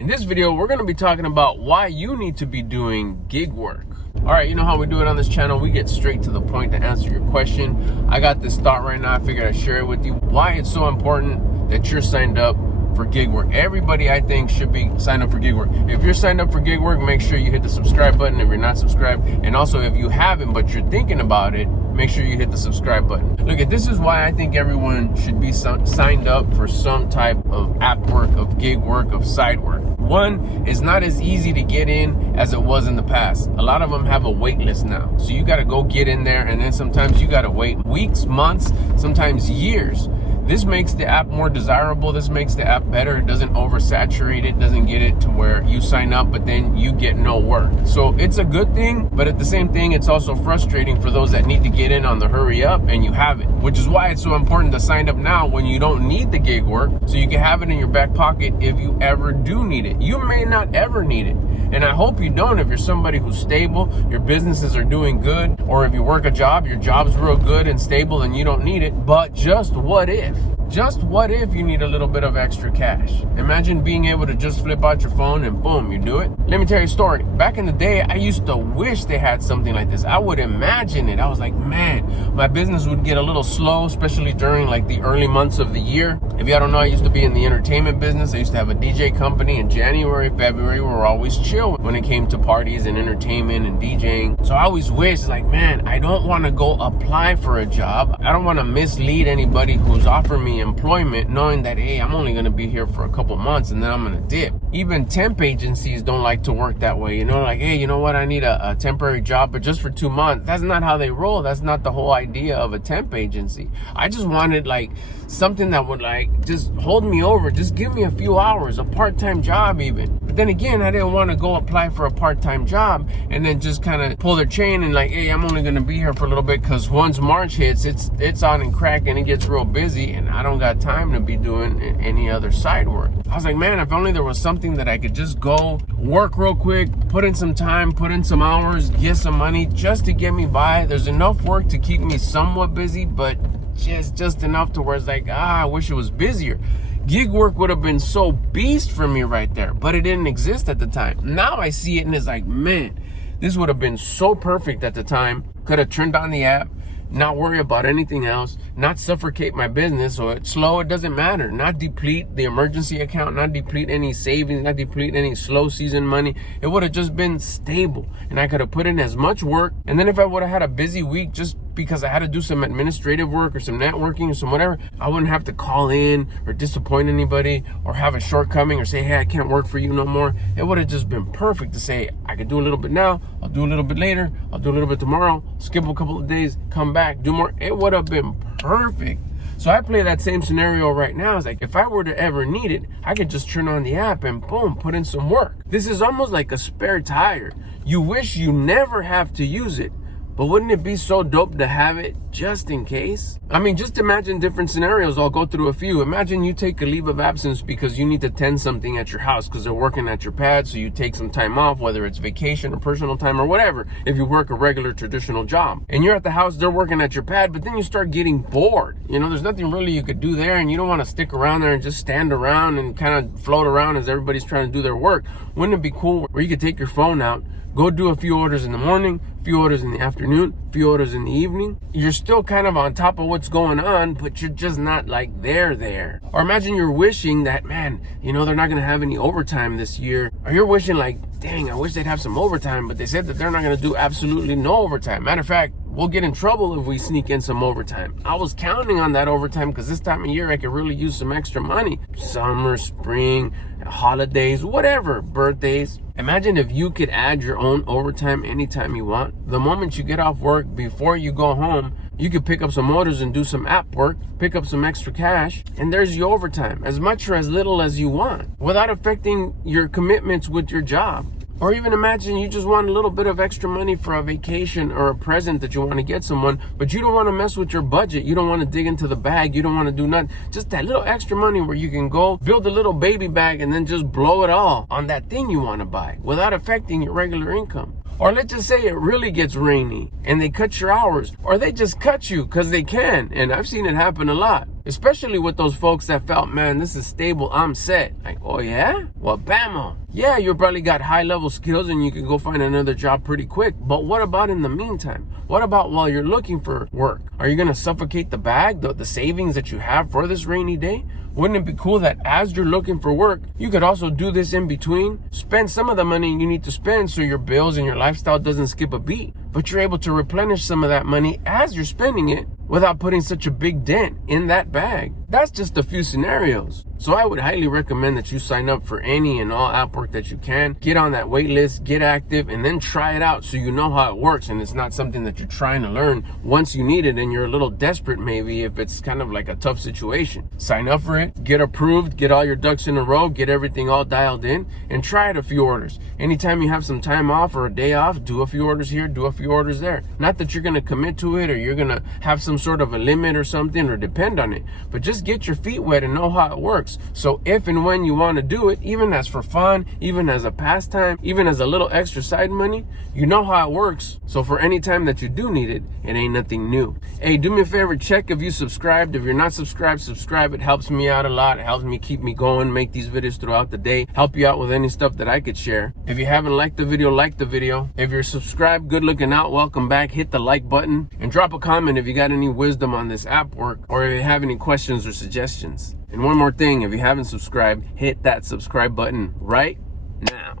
In this video, we're going to be talking about why you need to be doing gig work. All right, you know how we do it on this channel. We get straight to the point to answer your question. I got this thought right now. I figured I'd share it with you. Why it's so important that you're signed up for gig work. Everybody, I think, should be signed up for gig work. If you're signed up for gig work, make sure you hit the subscribe button if you're not subscribed. And also, if you haven't, but you're thinking about it, make sure you hit the subscribe button. Look, this is why I think everyone should be signed up for some type of app work, of gig work, of side work. One, it's not as easy to get in as it was in the past. A lot of them have a wait list now. So you got to go get in there, and then sometimes you got to wait weeks, months, sometimes years. This makes the app more desirable. This makes the app better. It doesn't oversaturate it, doesn't get it to where you sign up, but then you get no work. So it's a good thing, but at the same thing, it's also frustrating for those that need to get in on the hurry up and you haven't, which is why it's so important to sign up now when you don't need the gig work, so you can have it in your back pocket if you ever do need it. You may not ever need it. And I hope you don't if you're somebody who's stable, your businesses are doing good, or if you work a job, your job's real good and stable and you don't need it. But just what if? Just what if you need a little bit of extra cash? Imagine being able to just flip out your phone and boom, you do it. Let me tell you a story. Back in the day, I used to wish they had something like this. I would imagine it. I was like, man, my business would get a little slow, especially during like the early months of the year. If y'all don't know, I used to be in the entertainment business. I used to have a DJ company. In January, February, we were always chill when it came to parties and entertainment and DJing. So I always wish, like, man, I don't want to go apply for a job. I don't want to mislead anybody who's offering me employment knowing that, hey, I'm only going to be here for a couple months and then I'm going to dip. Even temp agencies don't like to work that way. You know, like, hey, you know what? I need a temporary job, but just for 2 months. That's not how they roll. That's not the whole idea of a temp agency. I just wanted like something that would like just hold me over. Just give me a few hours, a part-time job even. But then again, I didn't want to go apply for a part-time job and then just kind of pull their chain and like, hey, I'm only going to be here for a little bit, because once March hits, it's on and crack and it gets real busy and I don't got time to be doing any other side work. I was like, man, if only there was something that I could just go work real quick, put in some time, put in some hours, get some money just to get me by. There's enough work to keep me somewhat busy, but just enough to where it's like, I wish it was busier. Gig work would have been so beast for me right there, but it didn't exist at the time. Now I see it and it's like, man, this would have been so perfect at the time. Could have turned on the app, not worry about anything else, not suffocate my business. So it's slow, it doesn't matter. Not deplete the emergency account, not deplete any savings, not deplete any slow season money. It would have just been stable and I could have put in as much work. And then if I would have had a busy week just because I had to do some administrative work or some networking or some whatever, I wouldn't have to call in or disappoint anybody or have a shortcoming or say, hey, I can't work for you no more. It would have just been perfect to say, I could do a little bit now, I'll do a little bit later, I'll do a little bit tomorrow, skip a couple of days, come back, do more. It would have been perfect. So I play that same scenario right now. It's like, if I were to ever need it, I could just turn on the app and boom, put in some work. This is almost like a spare tire. You wish you never have to use it, but wouldn't it be so dope to have it just in case? I mean, just imagine different scenarios. I'll go through a few. Imagine you take a leave of absence because you need to tend something at your house because they're working at your pad. So you take some time off, whether it's vacation or personal time or whatever, if you work a regular traditional job. And you're at the house, they're working at your pad, but then you start getting bored. You know, there's nothing really you could do there and you don't want to stick around there and just stand around and kind of float around as everybody's trying to do their work. Wouldn't it be cool where you could take your phone out, go do a few orders in the morning, a few orders in the afternoon, a few orders in the evening. You're still kind of on top of what's going on, but you're just not like there. Or imagine you're wishing that, man, you know, they're not going to have any overtime this year. Or you're wishing like, dang, I wish they'd have some overtime, but they said that they're not going to do absolutely no overtime. Matter of fact, we'll get in trouble if we sneak in some overtime. I was counting on that overtime because this time of year I could really use some extra money. Summer, spring, holidays, whatever, birthdays. Imagine if you could add your own overtime anytime you want. The moment you get off work, before you go home, you could pick up some orders and do some app work, pick up some extra cash, and there's your overtime, as much or as little as you want, without affecting your commitments with your job. Or even imagine you just want a little bit of extra money for a vacation or a present that you want to get someone, but you don't want to mess with your budget. You don't want to dig into the bag. You don't want to do nothing. Just that little extra money where you can go build a little baby bag and then just blow it all on that thing you want to buy without affecting your regular income. Or let's just say it really gets rainy and they cut your hours, or they just cut you because they can. And I've seen it happen a lot. Especially with those folks that felt, man, this is stable, I'm set. Like, oh yeah? Well, bammo. Yeah, you probably got high level skills and you can go find another job pretty quick. But what about in the meantime? What about while you're looking for work? Are you gonna suffocate the bag, the savings that you have for this rainy day? Wouldn't it be cool that as you're looking for work, you could also do this in between? Spend some of the money you need to spend so your bills and your lifestyle doesn't skip a beat, but you're able to replenish some of that money as you're spending it without putting such a big dent in that bag. That's just a few scenarios. So I would highly recommend that you sign up for any and all app work that you can. Get on that wait list, get active, and then try it out so you know how it works and it's not something that you're trying to learn once you need it and you're a little desperate maybe if it's kind of like a tough situation. Sign up for it, get approved, get all your ducks in a row, get everything all dialed in, and try it a few orders. Anytime you have some time off or a day off, do a few orders here, do a few orders there. Not that you're gonna commit to it or you're gonna have some sort of a limit or something or depend on it, but just get your feet wet and know how it works. So if and when you want to do it, even as for fun, even as a pastime, even as a little extra side money, you know how it works. So for any time that you do need it, it ain't nothing new. Hey, do me a favor, check if you subscribed. If you're not subscribed, subscribe. It helps me out a lot. It helps me keep me going, make these videos throughout the day, help you out with any stuff that I could share. If you haven't liked the video, like the video. If you're subscribed, good looking out, welcome back. Hit the like button and drop a comment if you got any wisdom on this app work or if you have any questions or suggestions. And one more thing, if you haven't subscribed, hit that subscribe button right now.